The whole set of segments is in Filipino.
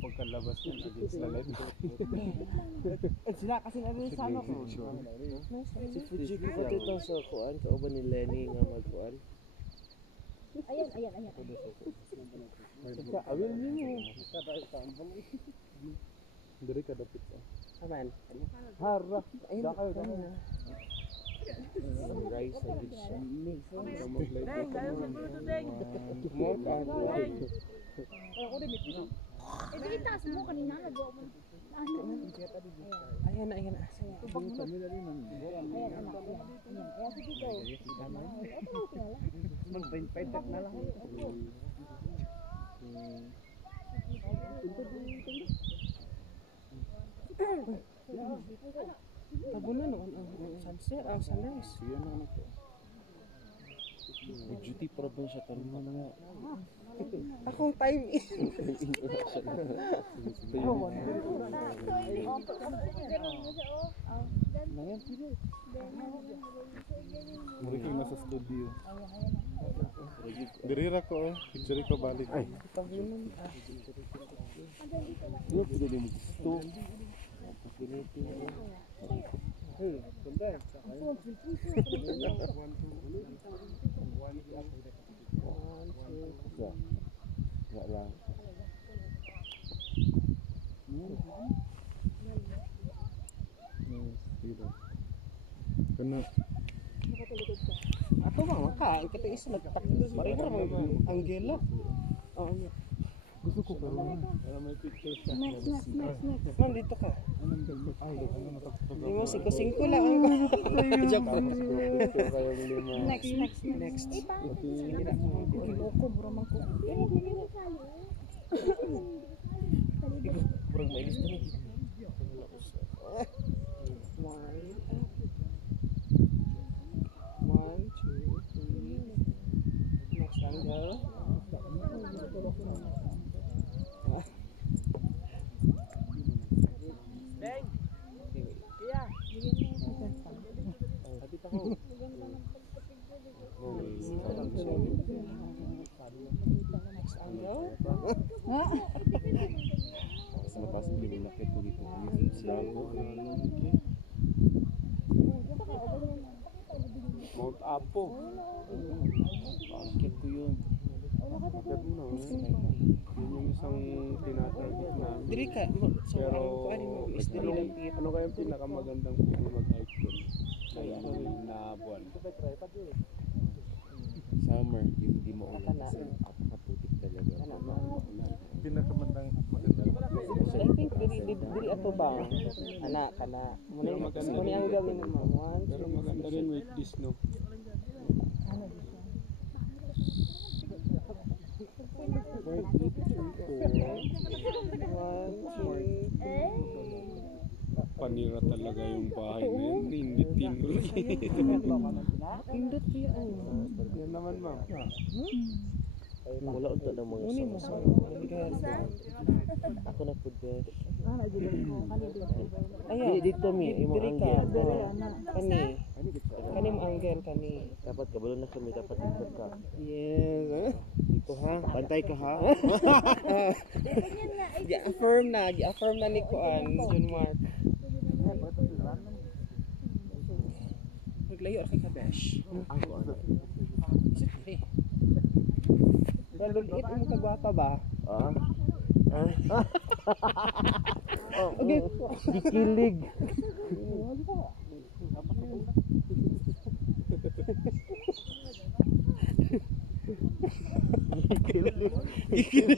Pagkalabas yun against the light. Sila kasi namin sa ano ko. Si Fujiko ko dito sa kuan, kauban ni Lenny nga magkuan. Ayan. Awil niyo. Dari ka dapit sa. Aman. Harap. Ayun Da kayo. Sunrise sa gitsa. Itaas mo kanina nagawa mo. Ayan. Ayan sige go. Mag-paint na lang. Tabunan ang sunset, ang sunrise. Yan ang ito. Duty problem siya tanong na nga. Akong time is. Muriking nasa studio. Dirira ko picture ko balik. Tabunan. Dia tidak ada gusto. Opportunity. Ganda. Enggak lang. Kena. Ato bang makain kita isa nagtakil. Marita mo Angelo. Oh, Gusto ko pero may picture siya. Next. man dito ka. Hindi mo singko lang ang joke. Next. Kiloko bro man ko. Burang may gusto ni. One, two, three. Next angle. Bang. Iya. Habis ako. Next angle. Selepas pinakit ko dito. Bravo. Mount Apo. Bakit ko yun? Bakit mo na? Yun yung isang tinatarget namin. Diri ka. Pero ano kaya yung pinakamagandang pwede mag-hike doon? Na buwan. Summer, yung hindi mo ulan kasi napakaputik talaga. Pinakamagandang I think diri ato ba? Anak. Muna ang gawin mo. Pero maganda rin with this, no? Panira talaga yung bahay na yun. Indit-tin ulit. Indot yan. Yan naman, ma'am. Wala unta na mga sa. Ako na pud guys. Ay, dito mi imo angle. Kani mo angle kani. Dapat kabalo na kami dapat dito ka. Yes. Dito ha. Bantay ka ha. Gi-affirm na ni Kuan John Mark. Maglayo kay Kabesh. Sige. Pero liit mo kagwapa ba? Okay. Gikilig. Gikilig.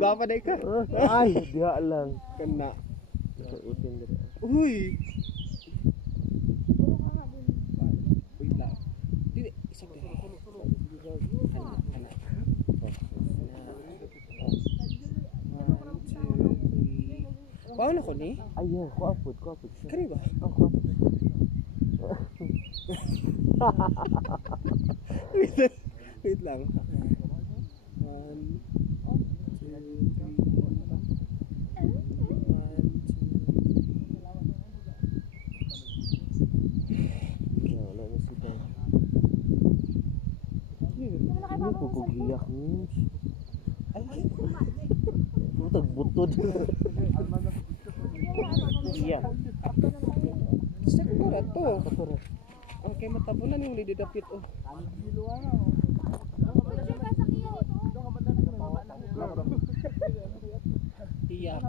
Gwapa day ka? Ay, diha lang. Kena. Utin dito. Uy. Wait lang. Dili, isa ka. Anak. 1, 2, 3. Paano ko ni? Ayun, kuapod siya. Kani ba? Ang kuapod. Wait lang. 1, 2, 3. Wala na si Dan. Wala kay Ano papa po mo kung cellphone? giyak niyo? Putag butod. Iya. Sa ko ra to. Okay, matabunan yung didapit oh. Iya.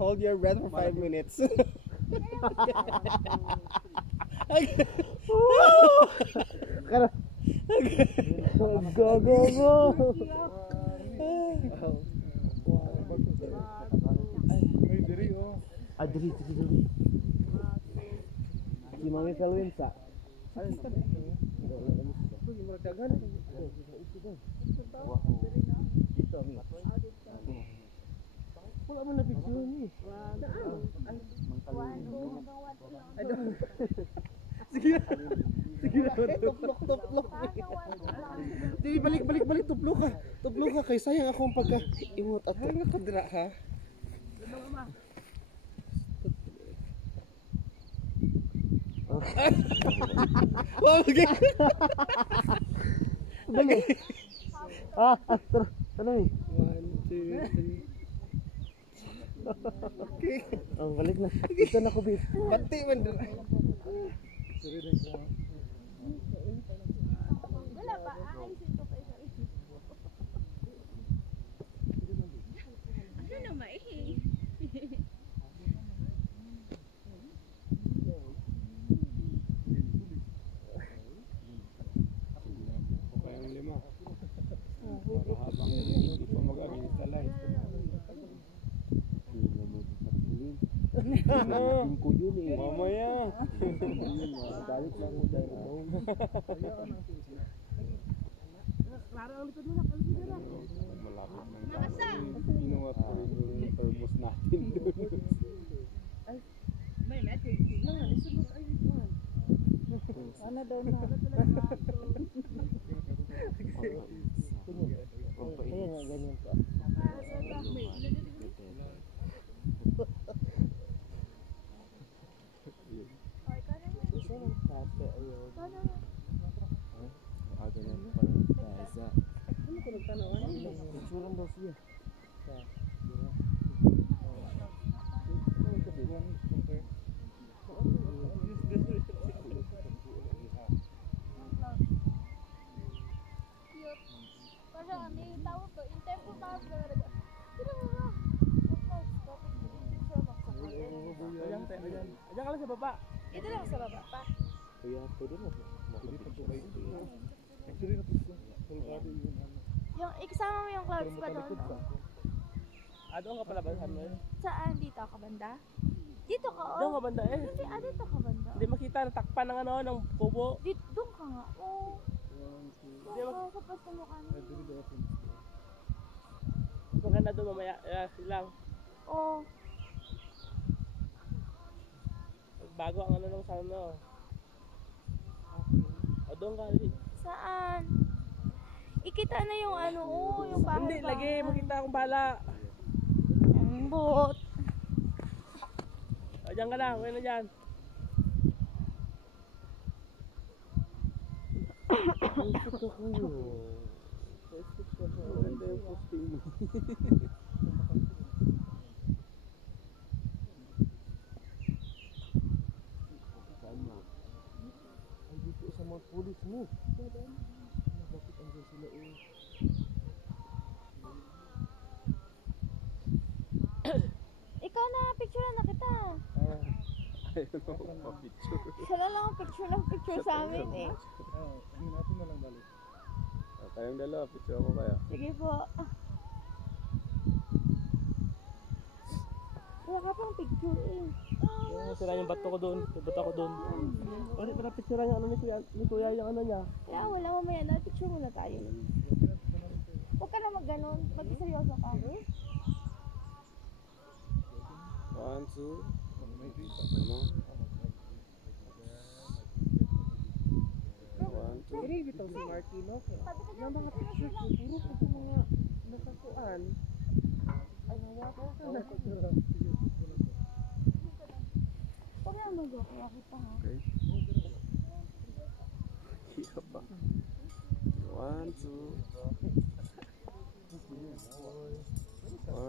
Hold your breath for 5 minutes. Go, go, go! Ah, diri. Si Mami Felwin sa. Wala mo na picture ni. Sige na. Tuplok. Di balik tuplok ka kay sayang ako ang pagka-imot at nakadra ha. Wow, okay. Dali. Astro. Ano eh? 1, 2, 3. Okay. Ang balik na. Ito na ko, babe. Bati man dra. Wala pa. Ayos ito pa isa. Ano naman eh? Okay ang 5. Para habang hindi pa mag-against the light. Yung ko yun eh. Mamaya. Balik lang mo dahil mo. Malapit ng tayo. Pinuwat ko rin yung thermos natin doon. Ano daw na? Kaya nga ganyan pa. Isa lang kape ayun. Ganyan parang kasa. Picturean daw siya. Kasi ano yung tawag ko, in tempo tawag na talaga. Pero mga, Ayan ka lang sa baba. ito lang sa baba pa. Kaya pwede na. Yung ikasama mo yung clouds pa doon. Doon ka pala ba sa ano? Saan? Dito ka banda? Dito ka Doon oh. ka banda eh. Hindi, dito ka banda. Hindi makita natakpan ng ano ng kubo. Dito, doon ka nga. Oh. Doon ka sa pwesto mo kanina. Maganda doon mamaya silang. Oh. Bago ang ano nung sa ano. O doon ka. Saan? Ikita na yung ano, oh, yung bahay. Hindi, lagi makita akong bala. Ang bot. O dyan ka lang, huwag na dyan. Maganda yung posting mo. Ay, dito sa mga pulis mo. Bakit andyan sila eh? Ikaw na, picture na kita. Ayun ako, pa-picture. Sila lang ang picture sa amin eh. Kayong dalawa, picture ako kaya. Sige po. Wala ka pang picture eh. Sira yung bato ko doon. Yung bato ko doon. O di para picture niya ano ni kuya yung ano niya. Kaya wala, mamaya na, picture muna tayo. Huwag ka na mag-ganon, mag-seryoso ka. 1, 2. Ano? 1, 2. Kiri bitaw si Martino. Yung mga pictures ko, puro ko sa mga nakakuan. Ay, nawata ka na. Huwag na mag-ako kita ha. Okay. Hiya pa. 1, 2. 1, 2.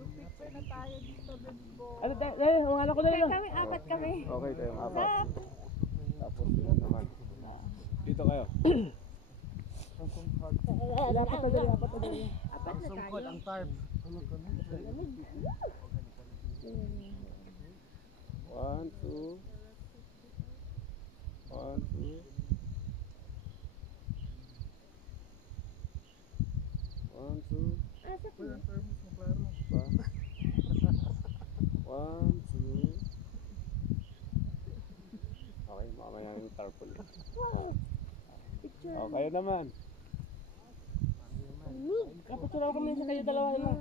Picture na tayo dito, Bimbo. Ano, ano ko na Okay, lang. kami, apat kami. Okay, tayong apat. Zap! Tapos sila naman. Dito kayo. Dapat na dali, dapat na dali. Apat na tayo. Ang tarp. One, two. 1, 2. 1, 2. Asa ko? Pa. 1, 2. Okay, mamaya yung tarpaulin. Wow! Picture. Oh, kayo naman. Kapicture ako kami sa kayo dalawa na.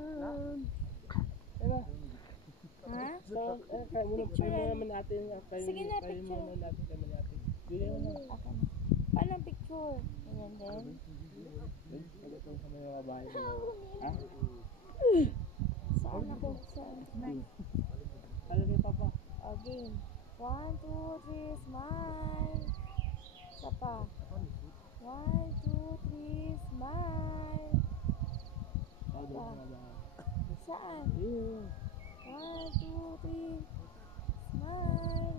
Diba? Ha? So, kaya muna naman natin. Sige na, Kaya picture. muna natin, kaya muna natin. Yun yun na. Okay na. Paano ang picture? Ganyan din. Ano itong sa mga babae mo? Ha? Saan ako? Saan? Ano kay Papa? O, game. 1, 2, 3, smile. Isa pa. 1, 2, 3, smile. Oh, doon sa babae. Saan? Yeah. 1, 2, 3, smile.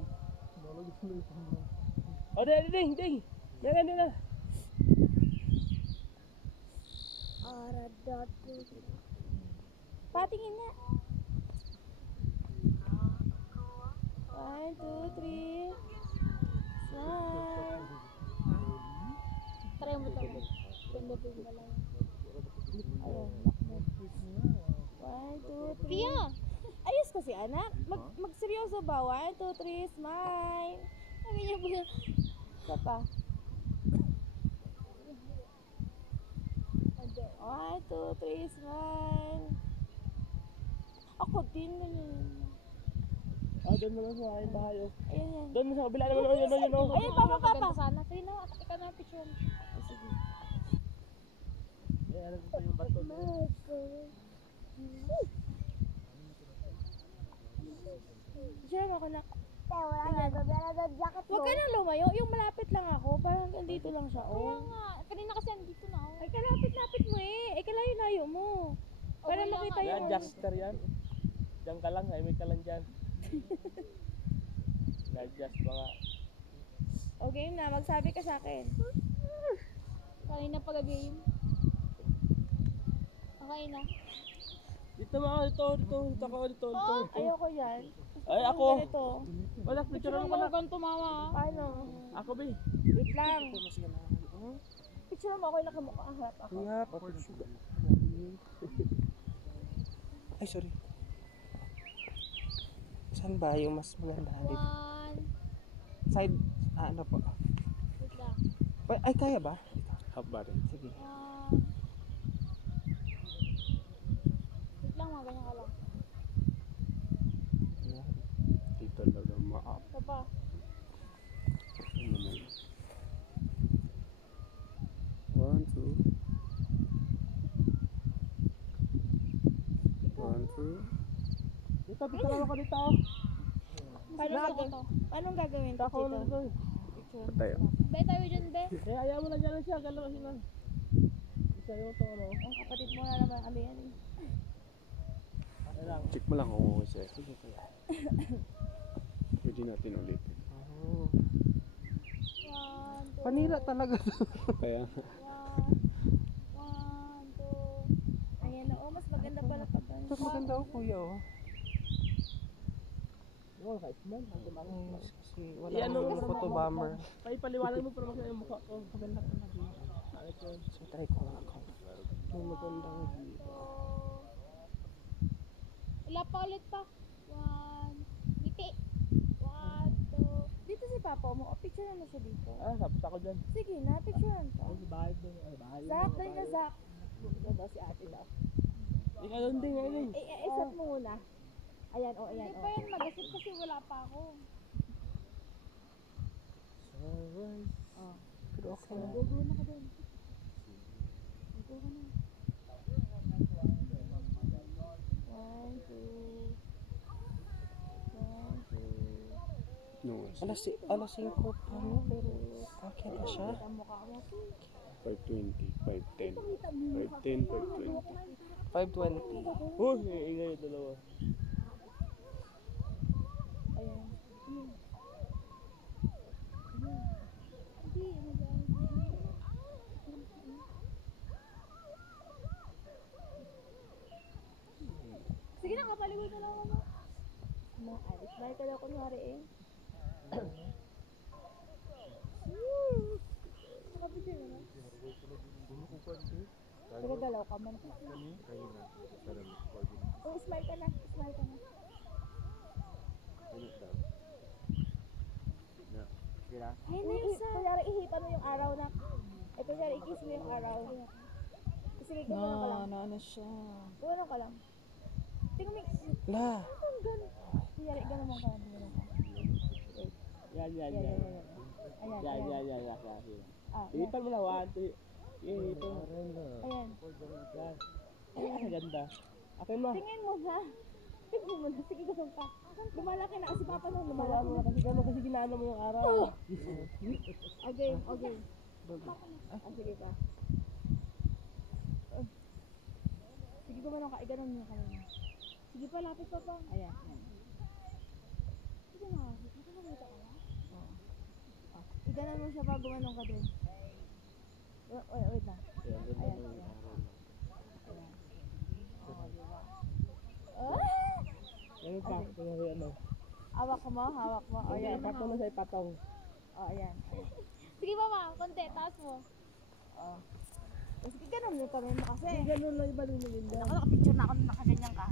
Oh, ding, ding. Meron na. Aradatu. Patingin nga. 1, 2, 3. Smile. Try mo ito. Pindutin mo lang. Ayun, lakmod. 1, 2, 3. Tia! Ayos kasi anak. Magseryoso ba? 1, 2, 3, smile. Sabi niya po na. Isa pa. 1, 2, 3, smile. Ako din na yun. Oh, doon naman sa akin tayo. Ayun yan. Doon sa kabila naman, yun. Ayun, papa. Sana. Sige na, ikaw na picture. Sige. Ano dito yung bato? Diyan ako na. Huwag ka nang lumayo. Yung malapit lang ako. Parang hanggang dito lang siya. Kaya Oh. nga, kanina kasi andito na ako. Ay, kalapit-lapit mo eh. Ay, kalayo-layo mo. Para Okay lang makita nga. Yan, yung... Jackster yan. Diyan ka lang, may ka lang dyan. Na-adjust mga... Okay na, magsabi ka sa akin. Kanina pag-game. Okay na. Dito mga, dito ako, dito. Ayoko yan. Ay, ako. Ganito. Wala, picture Picture ako mo na. kang tumawa. Paano? Ako, be. Wait lang. Picture mo ako yung nakamukha. Harap ako. Nga, pati. Ay, sorry. Saan ba yung mas maganda dito? 1. Side, ano po? Wait lang. Ay, kaya ba? Half body. Sige. 1. Wait lang, mga ganyan ka lang. Di talaga ma-up. Ito pa. Ano naman? 1, 2. 1, 2. Dito, picture ako dito. Paano gagawin to Ako dito? na dito. Picture. Tayo. Be, tayo dyan, be. Eh, ayaw mo lang dyan siya, galaw sila. Isa yung to, ano? Ang kapatid mo na naman kami yan eh. Ano lang. Check mo lang kung okay siya. Sige kaya. Pwede natin ulit. Oh. 1, 2. Panira talaga to. Kaya 1, 2. Ayan na, oh, mas maganda pala pag ganito. Ito maganda ako, kuya, oh. Oo, ka-smell. Kasi wala akong photo bomber. Paipaliwanag mo para makita yung mukha ko. Maganda ka na. Bakit yun? So, try ko nga ako. May magandang view. Wala pa ulit pa. 1. Ngiti. 1, 2. Dito si Papa mo, oh, picture mo siya dito. Ah, tapos ako dyan. Sige na, picturean ka. Ay, bahay doon. Ay, bahay. Zach, dahil na Zach. Ito daw si ate daw. Ikaw doon din, ngayon. Eh, set mo muna. Ayan, oh, ayan, Hindi oh. pa yan magasit kasi wala pa ako. Sunrise. Oh. Pero okay na. Go na ka din. Go ka na. 1, 2. 1, 2. No, Alas 5 pa no, pero okay na siya. Ang mukha mo. 5:20, 5:10. 5:10, 5:20. 5:20. Oh, ingay yung dalawa. Ayan. Hindi, Sige na, kapaligod na lang ako. Smile ka daw kunwari eh. Nakapicture mo na. Pero galaw ka man. Oh, smile ka na. Smile ka na. Ay, Nelsa. Kunyari, ihipan mo yung araw na. Eh, kunyari, i-kiss mo yung araw. Sige, gano'n ka lang. Ano siya. Gano'n ka lang. Tingnan mo, La. gano'n. Kunyari, gano'n mo ka. Gano'n ka. Yan. Ayan, ayan. Ah, ayan. Ipan mo na, 1, 2. Ipan mo. Ayan. Yan. Ay, ang ganda. Okay mo. Tingin mo na. Tingin mo na. Sige, gano'n ka. Lumalaki na. Si Papa nung lumalaki na. Kasi gano'n kasi ginano mo yung araw. Okay, okay. Sige pa. Sige, gumanong ka. Iganon mo kami. Sige pa, lapit pa pa. Ayan. Sige na. Nakakita ka na? Oo. Iganon mo siya pa, gumanong ka din. Wait na. Ayan. Ayan. Oo, diba? Ganun pa. Ano. Hawak mo, hawak mo. O, ayan. Ipatong mo sa ipatong. O, ayan. Sige mama, konti, taas mo. O. Sige, ganon mo kami mo kasi. Ganun lang iba rin yung window. Ako, nakapicture na ako nung nakaganyan ka.